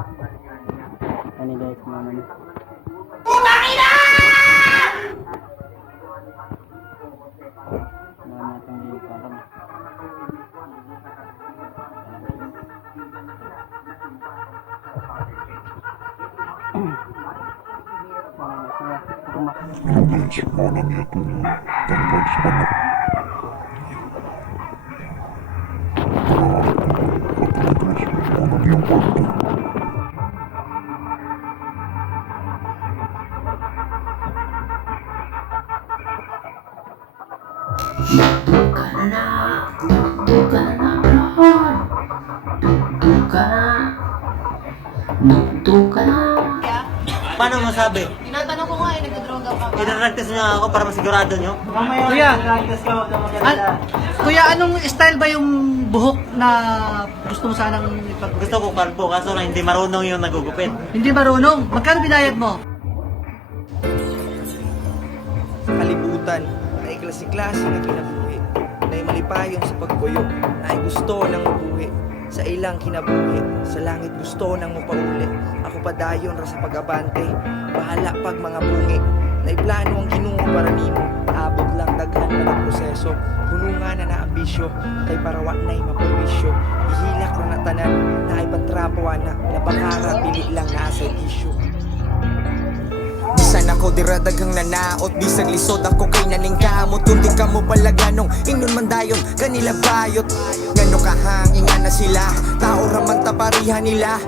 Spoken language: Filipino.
Ano guys, mga ano. Mga natang dito parang. Paano masabi? Tinatanong ko nga nagdodroga pa ba? Pinaractis niya ako para masigurado niyo. Kuya, kuya, anong style ba yung buhok na gusto mo sanang ipag... Gusto ko kalbo, kaso lang hindi marunong yung nagugupit. Hindi marunong. Magkano binayad mo? Sa kalibutan, ay klase-klase na kinabuhi, na'y malipayong sa pagbuyo, na'y gusto ng mabuhi, sa ilang kinabuhi, sa langit gusto ng mapauli. Ako pa dayon ra sa pag-abante, bahala pag mga bungi, na'y plano ang Ginoo para nimo, abot lang daghan na ng proseso, hunungan na naambisyo, kay parawa na'y maperwisyo, ihilak ra na tanan, na'y patrapawan na, nabakara pili lang na sa isyo. Bisan ako diradaghang nanaot, bisag lisod ako kay naning kamot. Kundi ka mo palaganong, ingon man dayon kanila bayot. Ngano kahangin nga na sila, tao raman taparihan nila.